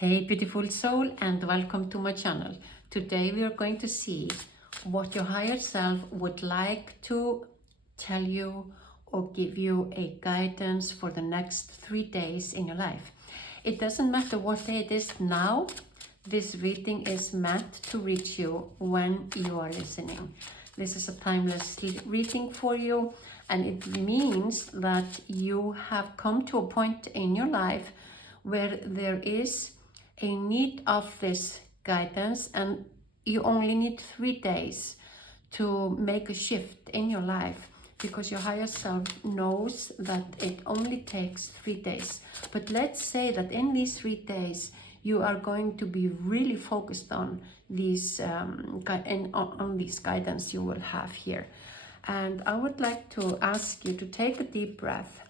Hey beautiful soul, and welcome to my channel. Today we are going to see what your higher self would like to tell you or give you a guidance for the next 3 days in your life. It doesn't matter what day it is now. This reading is meant to reach you when you are listening. This is a timeless reading for you, and it means that you have come to a point in your life where there is a need of this guidance, and you only need 3 days to make a shift in your life, because your higher self knows that it only takes 3 days. But let's say that in these 3 days you are going to be really focused on these on these guidance you will have here. And I would like to ask you to take a deep breath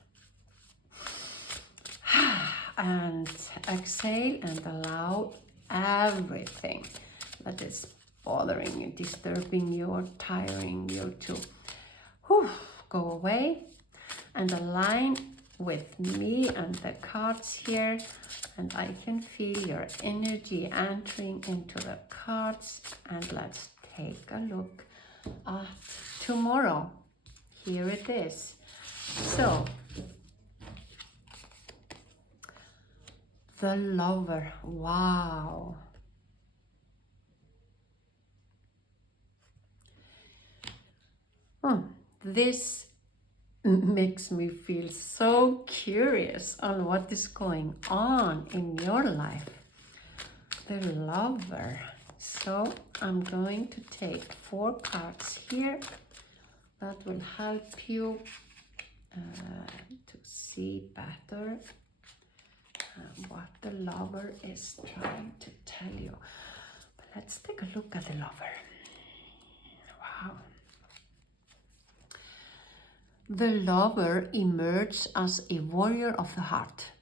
and exhale and allow everything that is bothering you, disturbing you, or tiring you to go away and align with me and the cards here. And I can feel your energy entering into the cards. And let's take a look at tomorrow. Here it is. So, the Lover. Wow. This makes me feel so curious on what is going on in your life. The Lover. So I'm going to take 4 cards here that will help you to see better what the Lover is trying to tell you. But let's take a look at the Lover. Wow. The Lover emerged as a warrior of the heart.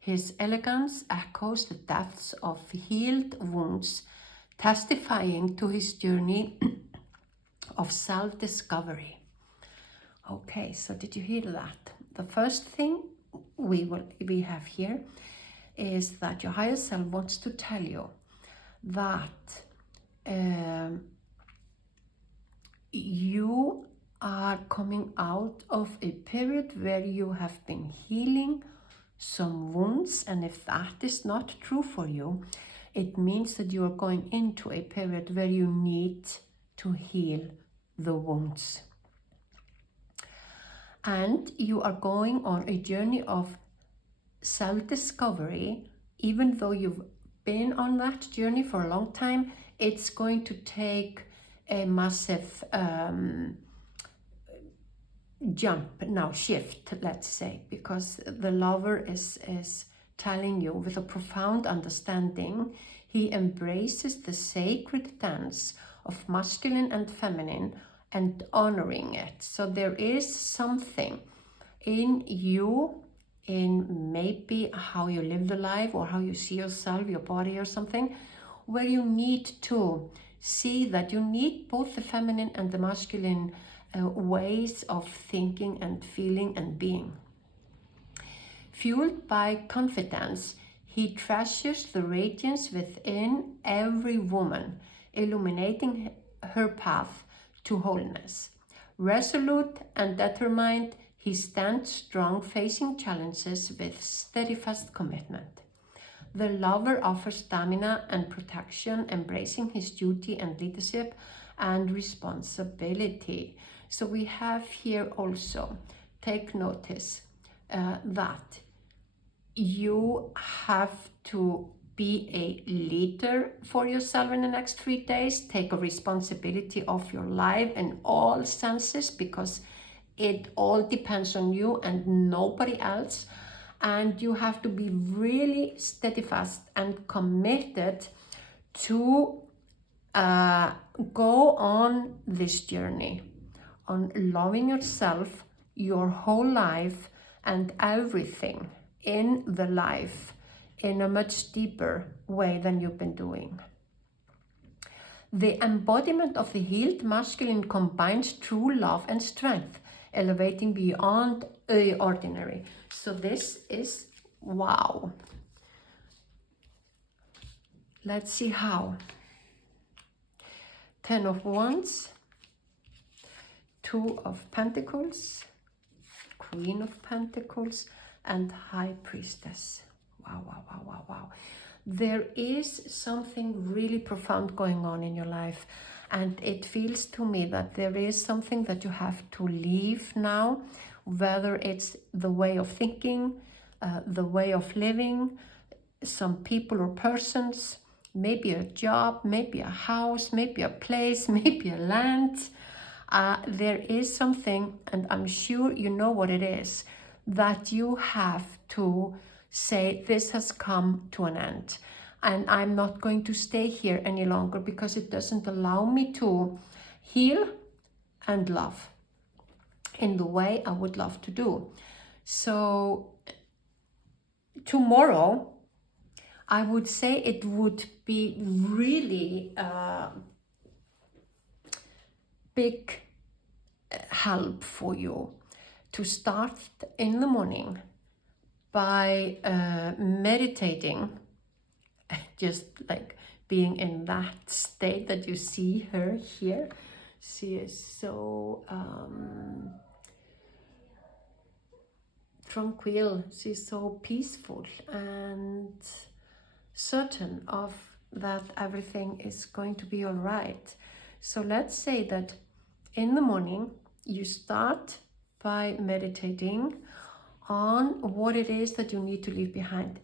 His elegance echoes the depths of healed wounds, testifying to his journey of self-discovery. Okay, so did you hear that? The first thing we have here is that your higher self wants to tell you that you are coming out of a period where you have been healing some wounds, and if that is not true for you, it means that you are going into a period where you need to heal the wounds. And you are going on a journey of self-discovery. Even though you've been on that journey for a long time, it's going to take a massive shift, let's say, because the Lover is telling you with a profound understanding. He embraces the sacred dance of masculine and feminine and honoring it. So there is something in you, in maybe how you live the life or how you see yourself, your body or something, where you need to see that you need both the feminine and the masculine ways of thinking and feeling and being. Fueled by confidence, he treasures the radiance within every woman, illuminating her path to wholeness. Resolute and determined, he stands strong, facing challenges with steadfast commitment. The Lover offers stamina and protection, embracing his duty and leadership and responsibility. So we have here also, take notice that you have to be a leader for yourself in the next 3 days. Take a responsibility of your life in all senses, because it all depends on you and nobody else. And you have to be really steadfast and committed to go on this journey, on loving yourself, your whole life, and everything in the life in a much deeper way than you've been doing. The embodiment of the healed masculine combines true love and strength, elevating beyond the ordinary. So this is wow. let's see how. 10 of Wands, 2 of Pentacles, Queen of Pentacles, and High Priestess. Wow, wow, wow, wow, wow. There is something really profound going on in your life, and it feels to me that there is something that you have to leave now, whether it's the way of thinking, the way of living, some people or persons, maybe a job, maybe a house, maybe a place, maybe a land. There is something, and I'm sure you know what it is, that you have to say, this has come to an end. And I'm not going to stay here any longer because it doesn't allow me to heal and love in the way I would love to do. So tomorrow, I would say it would be really big help for you to start in the morning by meditating, just like being in that state that you see her here. She is so tranquil, she's so peaceful and certain of that everything is going to be all right. So let's say that in the morning you start by meditating on what it is that you need to leave behind.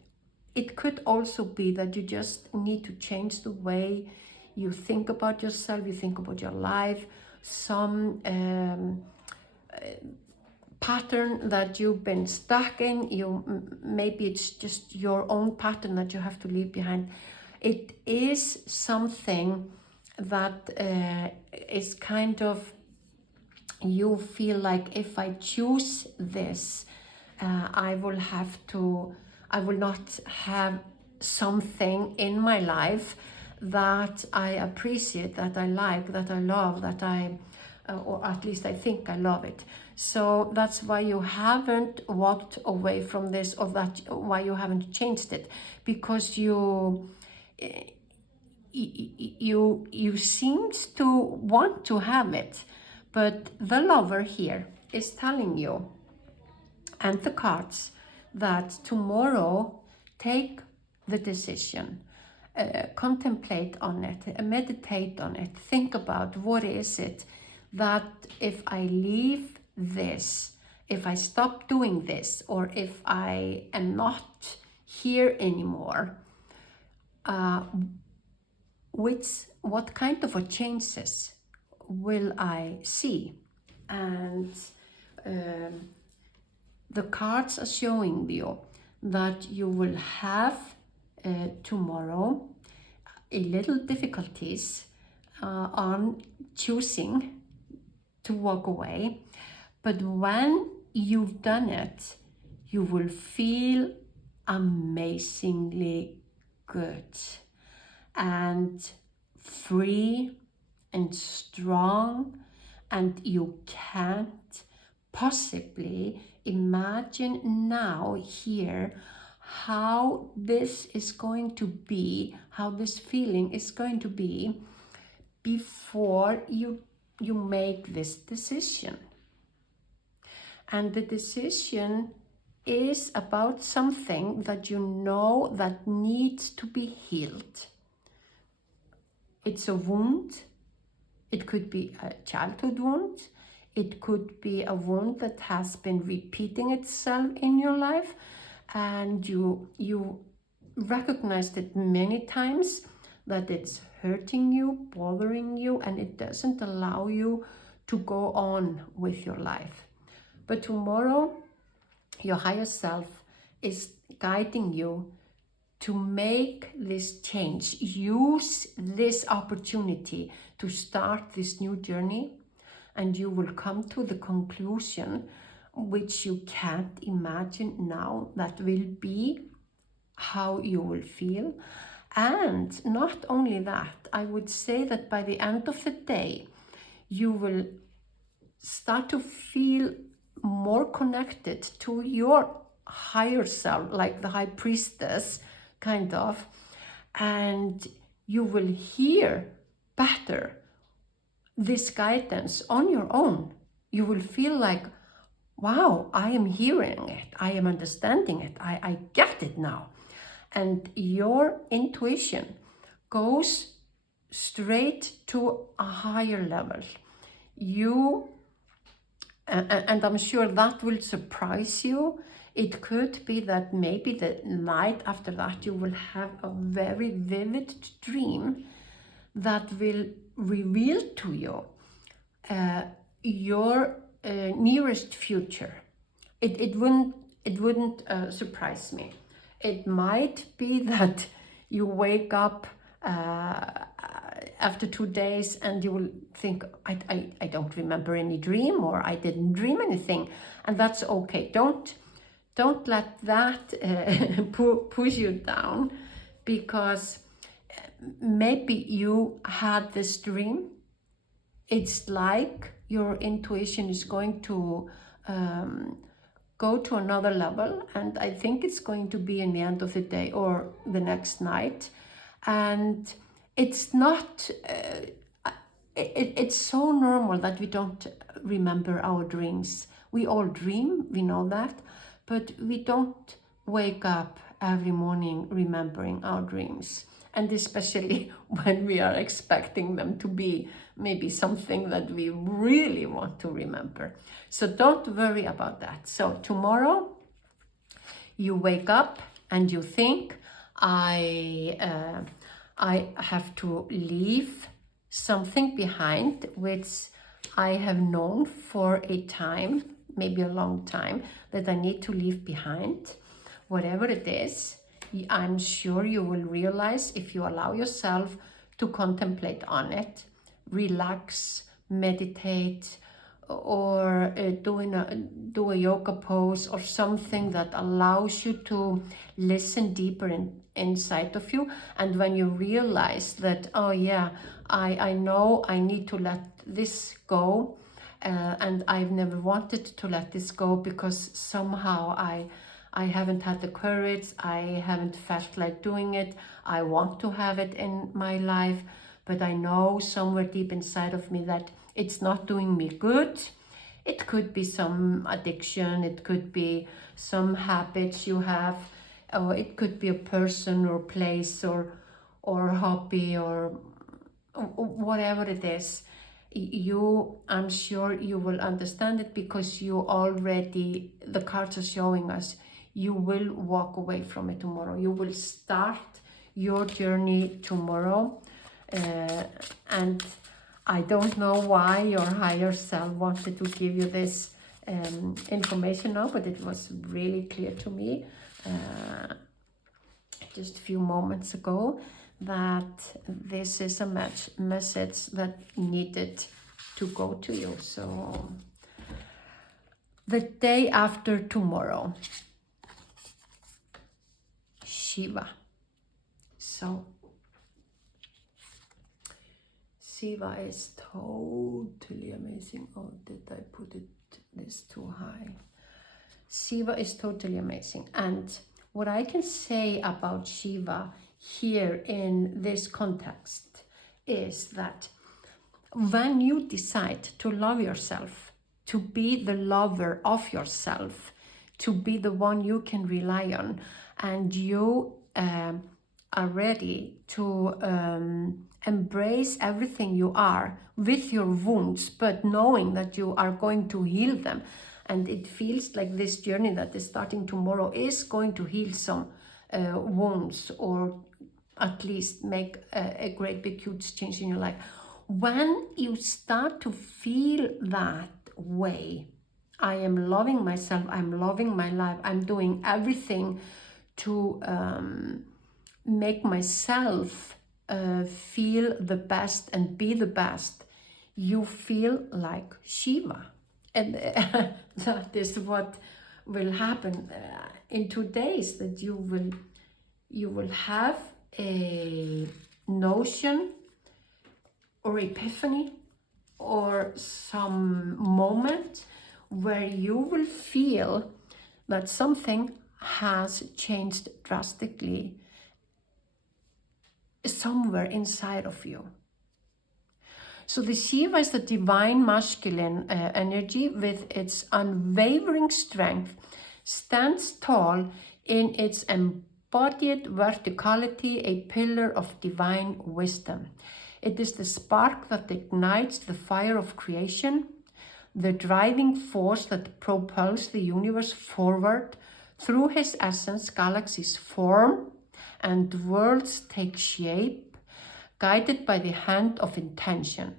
It could also be that you just need to change the way you think about yourself, you think about your life, some pattern that you've been stuck in. Maybe it's just your own pattern that you have to leave behind. It is something that is kind of, you feel like, if I choose this, I will not have something in my life that I appreciate, that I like, that I love, that or at least I think I love it. So that's why you haven't walked away from this, or that why you haven't changed it, because you seems to want to have it. But the lover here is telling you, and the cards, that tomorrow take the decision, contemplate on it, meditate on it, think about what is it that if I leave this, if I stop doing this, or if I am not here anymore, what kind of a changes will I see? And the cards are showing you that you will have tomorrow a little difficulties on choosing to walk away, but when you've done it, you will feel amazingly good and free and strong, and you can't possibly imagine now here how this is going to be, how this feeling is going to be before you make this decision. And the decision is about something that you know that needs to be healed. It's a wound. It could be a childhood wound. It could be a wound that has been repeating itself in your life, and you recognized it many times, that it's hurting you, bothering you, and it doesn't allow you to go on with your life. But tomorrow, your higher self is guiding you to make this change. Use this opportunity to start this new journey, and you will come to the conclusion, which you can't imagine now, that will be how you will feel. And not only that, I would say that by the end of the day, you will start to feel more connected to your higher self, like the high priestess, kind of. and you will hear better this guidance on your own. You will feel like, wow, I am hearing it, I am understanding it, I get it now. And your intuition goes straight to a higher level. And I'm sure that will surprise you. It could be that maybe the night after that you will have a very vivid dream that will reveal to you your nearest future. It wouldn't surprise me. It might be that you wake up after 2 days and you will think, I don't remember any dream, or I didn't dream anything, and that's okay. Don't let that push you down, because maybe you had this dream. It's like your intuition is going to go to another level, and I think it's going to be in the end of the day or the next night. And it's not, it's so normal that we don't remember our dreams. We all dream, we know that, but we don't wake up every morning remembering our dreams. And especially when we are expecting them to be maybe something that we really want to remember. So don't worry about that. So tomorrow you wake up and you think, I have to leave something behind which I have known for a time, maybe a long time, that I need to leave behind. Whatever it is, I'm sure you will realize, if you allow yourself to contemplate on it, relax, meditate, or do a yoga pose or something that allows you to listen deeper inside of you. And when you realize that, oh yeah, I know I need to let this go, and I've never wanted to let this go because somehow I haven't had the courage, I haven't felt like doing it, I want to have it in my life, but I know somewhere deep inside of me that it's not doing me good. It could be some addiction, it could be some habits you have, or it could be a person or place or hobby or whatever it is. I'm sure you will understand it, because you already, the cards are showing us, you will walk away from it tomorrow. You will start your journey tomorrow. And I don't know why your higher self wanted to give you this information now, but it was really clear to me just a few moments ago that this is a message that needed to go to you. So the day after tomorrow, Shiva. So Shiva is totally amazing. Oh, did I put this too high? Shiva is totally amazing. And what I can say about Shiva here in this context is that when you decide to love yourself, to be the lover of yourself, to be the one you can rely on, and you are ready to embrace everything you are with your wounds, but knowing that you are going to heal them. And it feels like this journey that is starting tomorrow is going to heal some wounds, or at least make a great big huge change in your life. When you start to feel that way, I am loving myself, I'm loving my life, I'm doing everything to make myself feel the best and be the best, you feel like Shiva. And that is what will happen in 2 days, that you will have a notion or epiphany or some moment where you will feel that something has changed drastically somewhere inside of you. So the Shiva is the divine masculine energy with its unwavering strength, stands tall in its embodied verticality, a pillar of divine wisdom. It is the spark that ignites the fire of creation, the driving force that propels the universe forward. Through his essence, galaxies form and worlds take shape, guided by the hand of intention.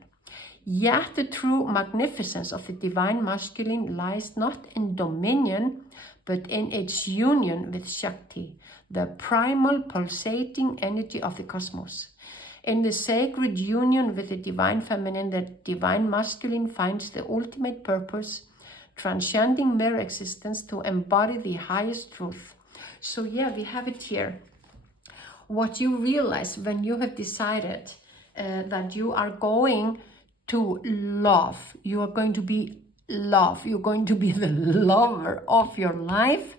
Yet the true magnificence of the divine masculine lies not in dominion, but in its union with Shakti, the primal pulsating energy of the cosmos. In the sacred union with the divine feminine, the divine masculine finds the ultimate purpose, transcending mere existence to embody the highest truth. So yeah, we have it here. What you realize when you have decided that you are going to love, you are going to be love, you're going to be the lover of your life,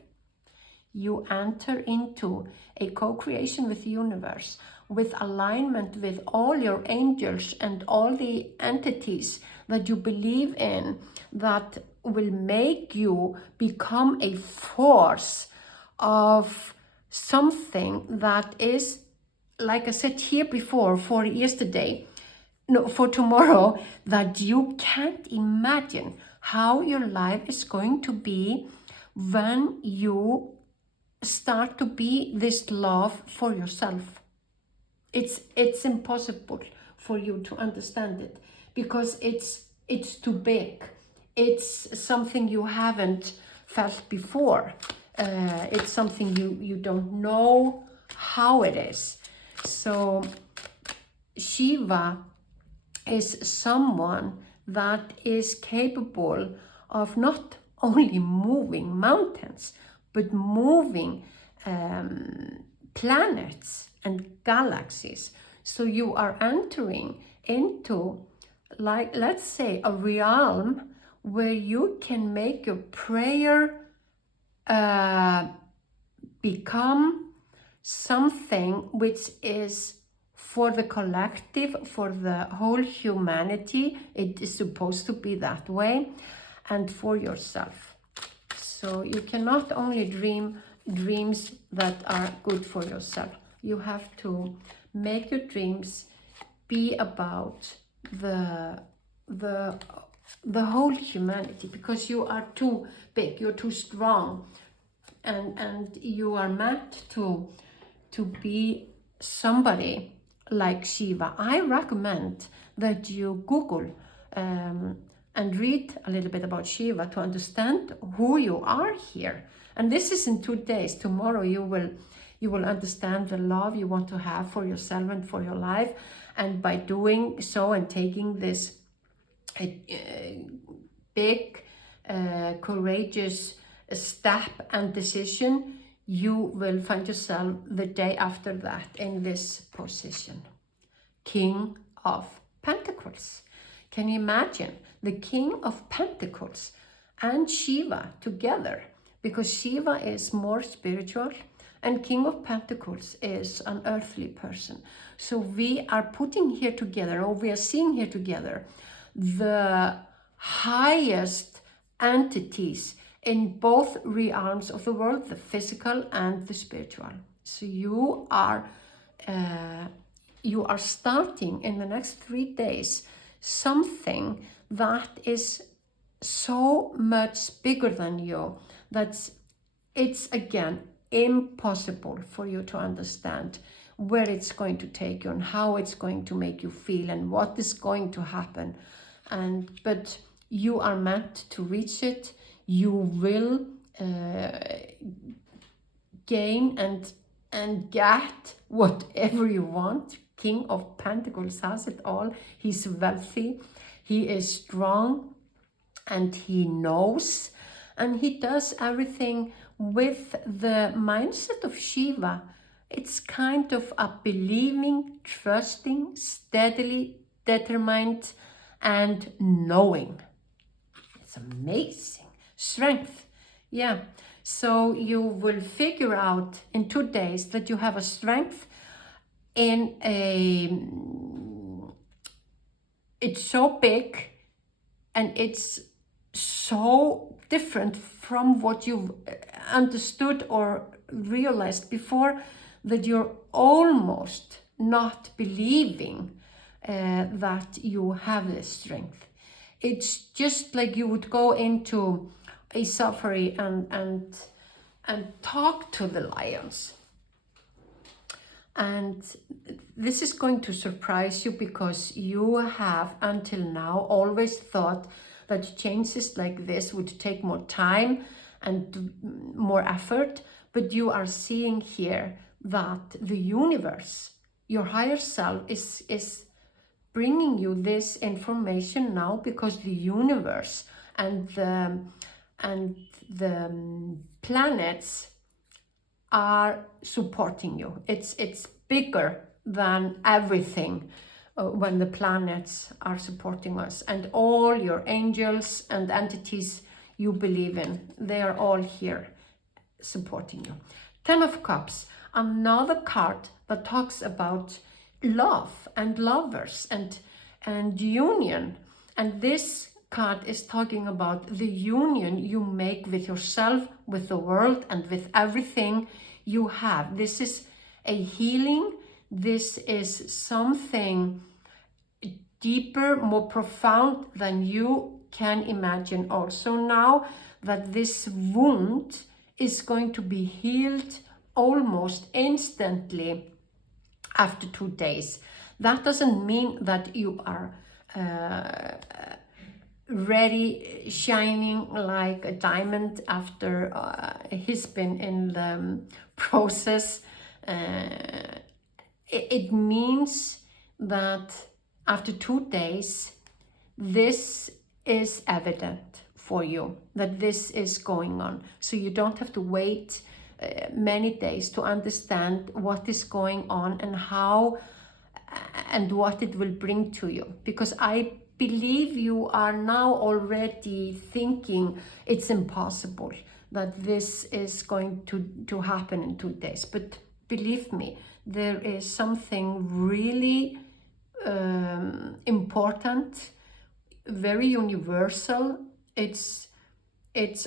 you enter into a co-creation with the universe, with alignment with all your angels and all the entities that you believe in, that will make you become a force of something that is, like I said here before, for yesterday, no, for tomorrow, that you can't imagine how your life is going to be when you start to be this love for yourself. It's impossible for you to understand it, because it's too big. It's something you haven't felt before. It's something you don't know how it is. So Shiva is someone that is capable of not only moving mountains, but moving planets and galaxies. So you are entering into, like, let's say, a realm where you can make your prayer become something which is for the collective, for the whole humanity. It is supposed to be that way, and for yourself. So you cannot only dream dreams that are good for yourself. You have to make your dreams be about the whole humanity, because you are too big, you're too strong, and you are meant to be somebody like Shiva. I recommend that you Google and read a little bit about Shiva to understand who you are here. And this is in 2 days. Tomorrow you will understand the love you want to have for yourself and for your life. And by doing so and taking this big, courageous step and decision, you will find yourself the day after that in this position. King of Pentacles. Can you imagine the King of Pentacles and Shiva together? Because Shiva is more spiritual and King of Pentacles is an earthly person. So we are putting here together, or we are seeing here together, the highest entities in both realms of the world, the physical and the spiritual. So you are starting in the next 3 days something that is so much bigger than you, that it's again impossible for you to understand where it's going to take you and how it's going to make you feel and what is going to happen. But you are meant to reach it. You will gain and get whatever you want. King of Pentacles has it all. He's wealthy, he is strong, and he knows, and he does everything with the mindset of Shiva. It's kind of a believing, trusting, steadily determined, and knowing. It's amazing. Strength. Yeah. So you will figure out in 2 days that you have a strength in a, it's so big and it's so different from what you've understood or realized before, that you're almost not believing that you have this strength. It's just like you would go into a safari and talk to the lions. And this is going to surprise you, because you have until now always thought that changes like this would take more time and more effort. But you are seeing here that the universe, your higher self, is bringing you this information now, because the universe and the planets are supporting you. It's bigger than everything when the planets are supporting us, and all your angels and entities you believe in, they are all here supporting you. 10 of Cups, another card that talks about love and lovers and union. And this card is talking about the union you make with yourself, with the world, and with everything you have. This is a healing. This is something deeper, more profound than you can imagine. Also now that this wound is going to be healed almost instantly after 2 days. That doesn't mean that you are ready, shining like a diamond after he's been in the process. It means that after 2 days, this is evident for you, that this is going on. So you don't have to wait many days to understand what is going on and how and what it will bring to you. Because I believe you are now already thinking it's impossible that this is going to happen in 2 days. But believe me, there is something really important, very universal. It's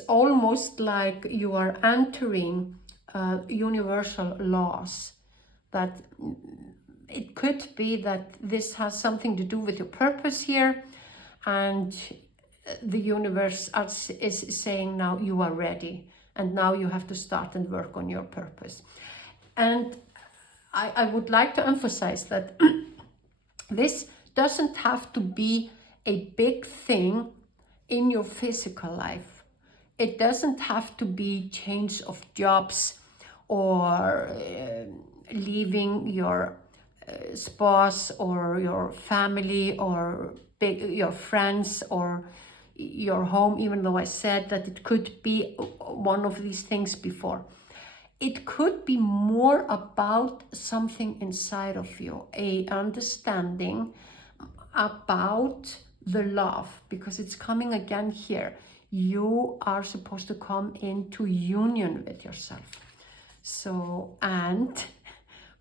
almost like you are entering universal laws, that it could be that this has something to do with your purpose here, and the universe is saying now you are ready, and now you have to start and work on your purpose. And I would like to emphasize that this doesn't have to be a big thing in your physical life. It doesn't have to be change of jobs or leaving your spouse or your family or your friends or your home, even though I said that it could be one of these things before. It could be more about something inside of you, a understanding about the love, because it's coming again here. You are supposed to come into union with yourself. So, and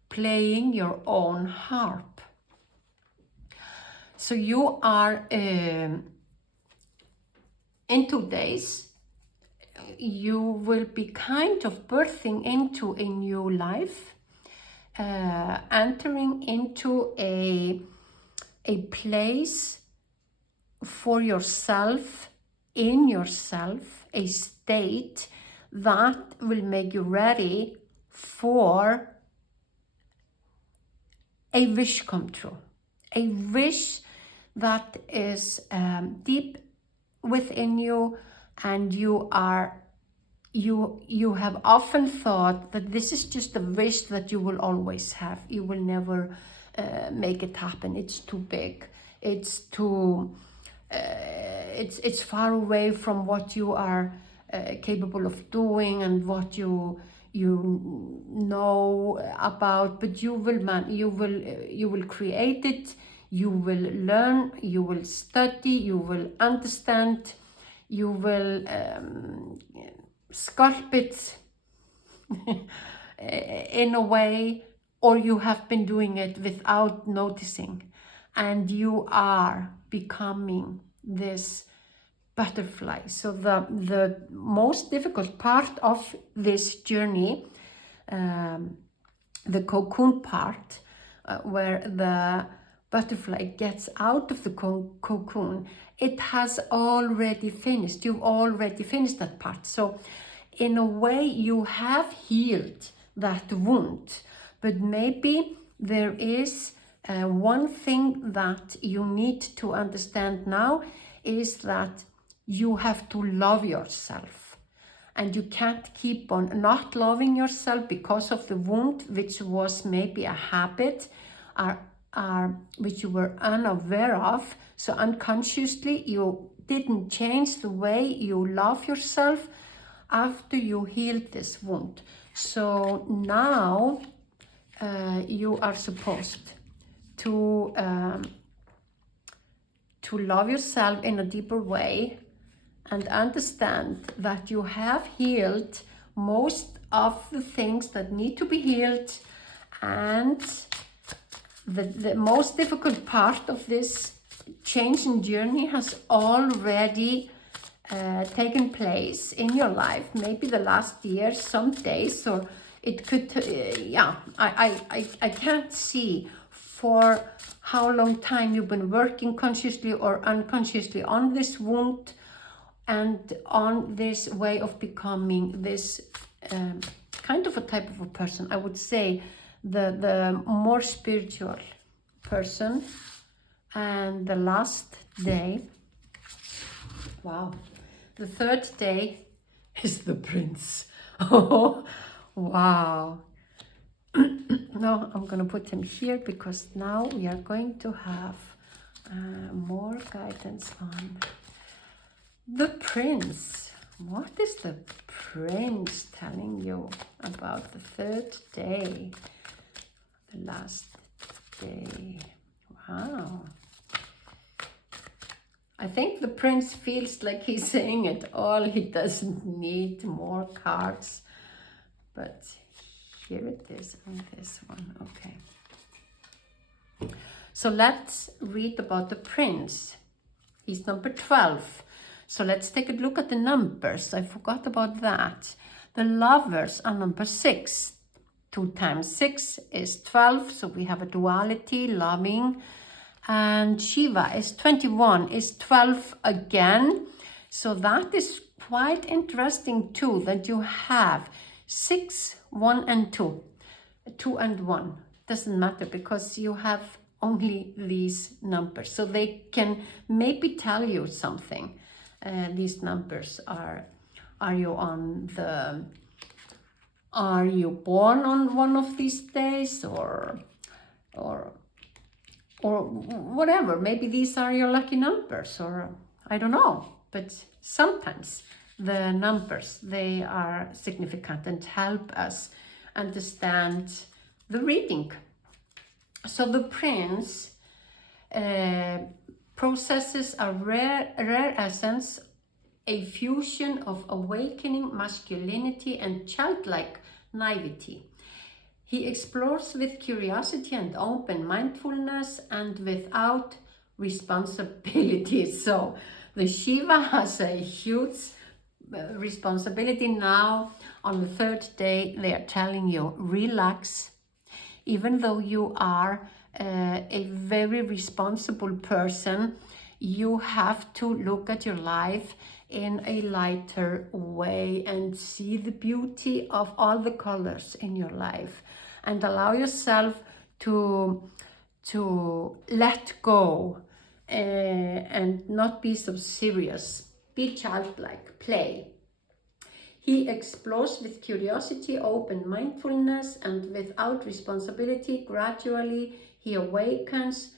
playing your own harp. So you are, in 2 days, you will be kind of birthing into a new life, entering into a place for yourself, in yourself, a state that will make you ready for a wish come true, a wish that is deep within you, and you have often thought that this is just a wish that you will always have. You will never make it happen. It's too big. It's too. It's far away from what you are capable of doing and what you know about. But you will create it. You will learn. You will study. You will understand. You will sculpt it in a way or you have been doing it without noticing, and you are becoming this butterfly. So the most difficult part of this journey, the cocoon part, where the butterfly gets out of the cocoon, it has already finished. You've already finished that part. So in a way, you have healed that wound, but maybe there is one thing that you need to understand now is that you have to love yourself, and you can't keep on not loving yourself because of the wound, which was maybe a habit which you were unaware of. So unconsciously you didn't change the way you love yourself after you healed this wound. So now you are supposed to love yourself in a deeper way and understand that you have healed most of the things that need to be healed, and the most difficult part of this change and journey has already taken place in your life, maybe the last year, some days, or it could, I can't see for how long time you've been working consciously or unconsciously on this wound and on this way of becoming this kind of a type of a person. I would say the more spiritual person. And the last day, wow, the third day is the prince. Oh, wow. No, I'm gonna put him here because now we are going to have more guidance on the prince. What is the prince telling you about the third day, the last day? Wow. I think the prince feels like he's saying it all. He doesn't need more cards. But here it is on this one. Okay. So let's read about the prince. He's number 12. So let's take a look at the numbers. I forgot about that. The lovers are number 6. 2 times 6 is 12. So we have a duality, loving. And Shiva is 21, is 12 again. So that is quite interesting too, that you have 6, 1 and 2. 2 and 1. Doesn't matter because you have only these numbers. So they can maybe tell you something. These numbers are you on the, are you born on one of these days or whatever. Maybe these are your lucky numbers, or I don't know. But sometimes the numbers, they are significant and help us understand the reading. So the prince processes a rare essence, a fusion of awakening masculinity and childlike naivety. He explores with curiosity and open mindfulness and without responsibility. So the Shiva has a huge responsibility now. On the third day, they are telling you, relax. Even though you are a very responsible person, you have to look at your life in a lighter way and see the beauty of all the colors in your life and allow yourself to let go and not be so serious. Be childlike, play. He explores with curiosity, open mindfulness, and without responsibility. Gradually, he awakens,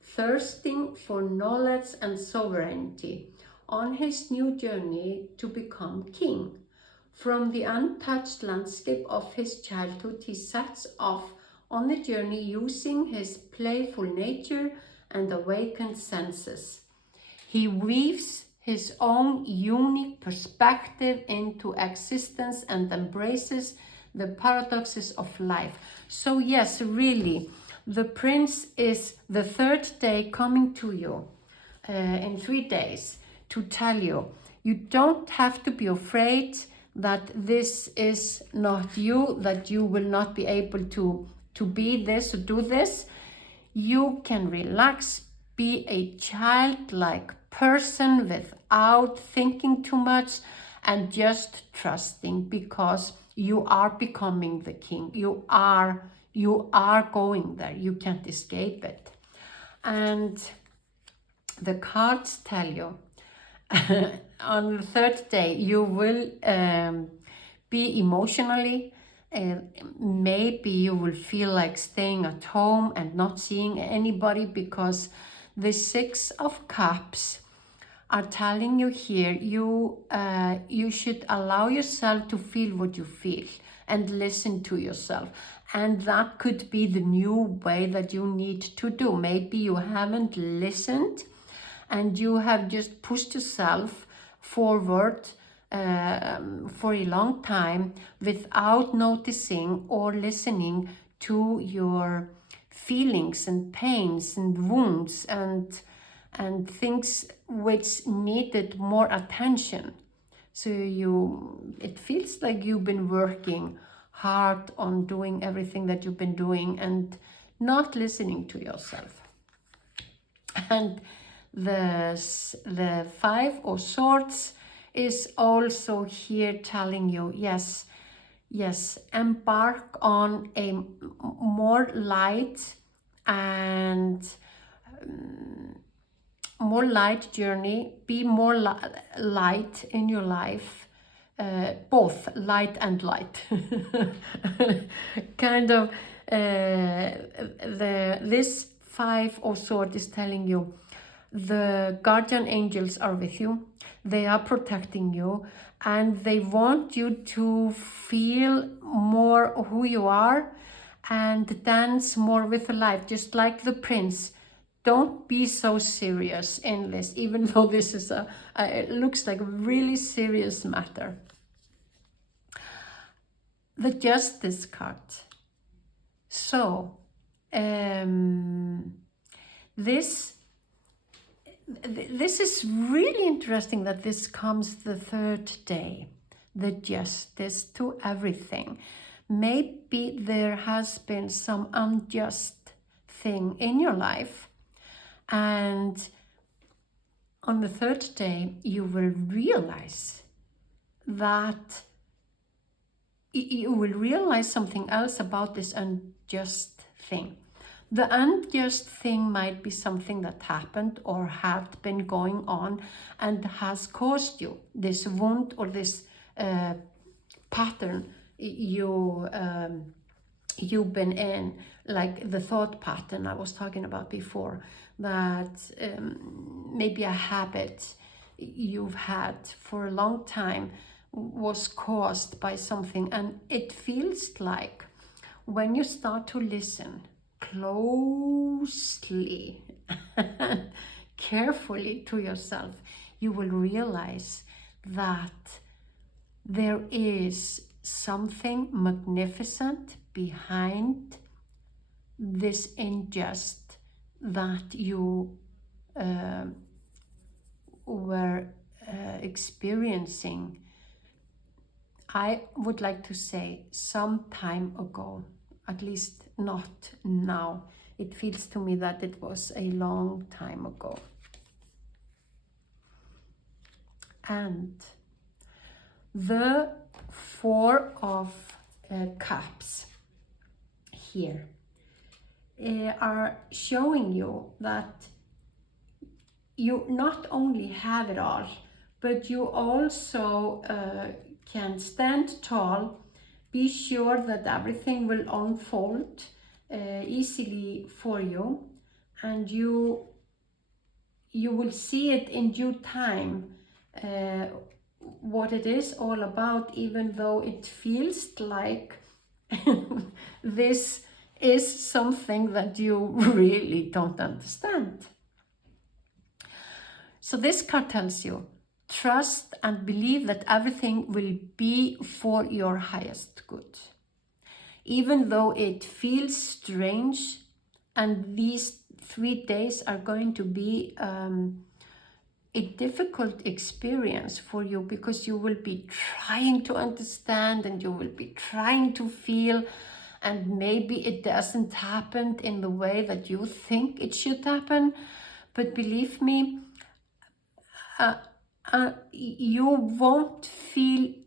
thirsting for knowledge and sovereignty on his new journey to become king. From the untouched landscape of his childhood, he sets off on the journey using his playful nature and awakened senses. He weaves his own unique perspective into existence and embraces the paradoxes of life. So yes, really, the prince is the third day coming to you in 3 days to tell you, you don't have to be afraid that this is not you, that you will not be able to be this or do this. You can relax, be a childlike person without thinking too much and just trusting, because you are becoming the king. You are going there. You can't escape it. And the cards tell you on the third day you will be emotionally, maybe you will feel like staying at home and not seeing anybody, because the Six of Cups are telling you here, you should allow yourself to feel what you feel and listen to yourself. And that could be the new way that you need to do. Maybe you haven't listened and you have just pushed yourself forward for a long time without noticing or listening to your feelings and pains and wounds and things which needed more attention. So it feels like you've been working hard on doing everything that you've been doing and not listening to yourself. And the Five of Swords is also here telling you, yes, embark on a more light and more light journey, be more light in your life, both light and light. Kind of this Five of Swords is telling you the guardian angels are with you, they are protecting you, and they want you to feel more who you are and dance more with life, just like the prince. Don't be so serious in this, even though this is it looks like a really serious matter. The Justice card. So this is really interesting that this comes the third day, the justice to everything. Maybe there has been some unjust thing in your life, and on the third day you will realize that you will realize something else about this unjust thing. The unjust thing might be something that happened or had been going on and has caused you this wound or this pattern you've been in, like the thought pattern I was talking about before, that maybe a habit you've had for a long time was caused by something. And it feels like when you start to listen closely carefully to yourself, you will realize that there is something magnificent behind this injustice that you were experiencing. I would like to say some time ago, at least not now. It feels to me that it was a long time ago. And the Four of Cups here are showing you that you not only have it all, but you also can stand tall, be sure that everything will unfold easily for you, and you will see it in due time what it is all about, even though it feels like this is something that you really don't understand. So this card tells you, trust and believe that everything will be for your highest good. even though it feels strange, and these 3 days are going to be a difficult experience for you, because you will be trying to understand and you will be trying to feel, and maybe it doesn't happen in the way that you think it should happen. But believe me, you won't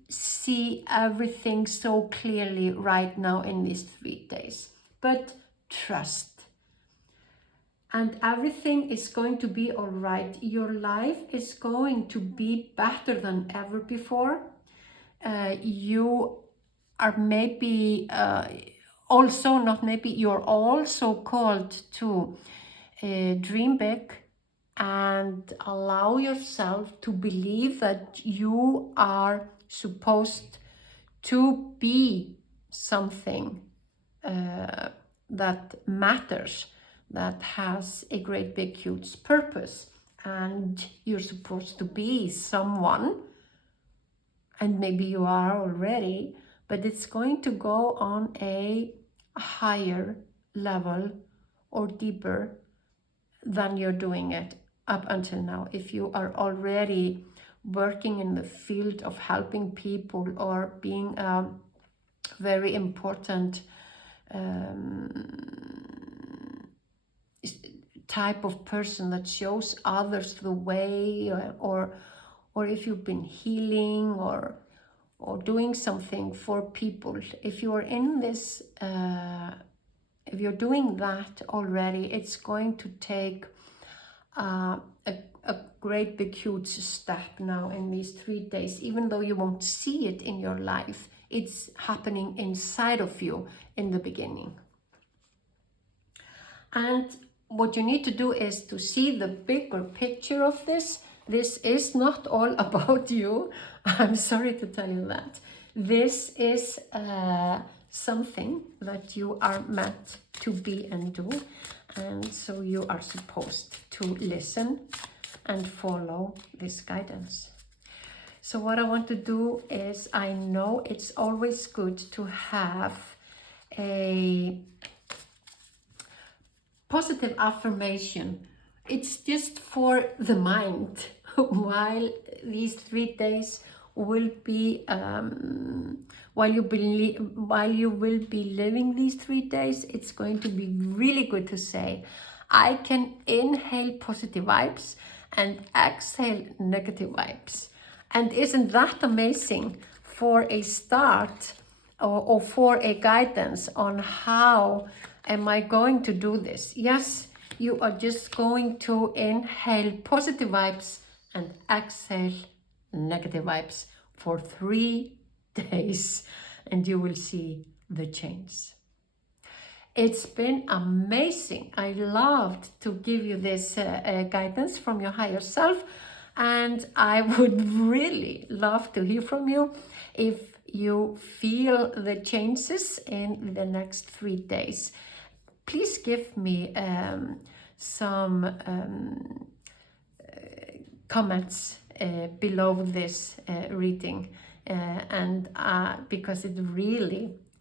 see everything so clearly right now in these 3 days, but trust. And everything is going to be all right. Your life is going to be better than ever before. You are maybe also, not maybe, you're also called to dream big and allow yourself to believe that you are supposed to be something that matters, that has a great big huge purpose, and you're supposed to be someone, and maybe you are already, but it's going to go on a higher level or deeper than you're doing it up until now. If you are already working in the field of helping people or being a very important type of person that shows others the way, or if you've been healing or doing something for people, if you're in this, if you're doing that already, it's going to take a great big huge step now in these 3 days. Even though you won't see it in your life, it's happening inside of you in the beginning. And what you need to do is to see the bigger picture of this. This is not all about you. I'm sorry to tell you that. This is something that you are meant to be and do. And so you are supposed to listen and follow this guidance. So what I want to do is, I know it's always good to have a positive affirmation. It's just for the mind. While these 3 days will be, while you will be living these 3 days, it's going to be really good to say, I can inhale positive vibes and exhale negative vibes. And isn't that amazing for a start, or for a guidance on how am I going to do this? Yes, you are just going to inhale positive vibes and exhale negative vibes for 3 days, and you will see the change. It's been amazing. I loved to give you this guidance from your higher self, and I would really love to hear from you if you feel the changes in the next 3 days. Please give me some comments below this reading, and because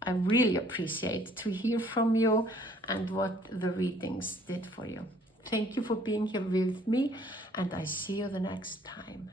I really appreciate to hear from you and what the readings did for you. Thank you for being here with me, and I see you the next time.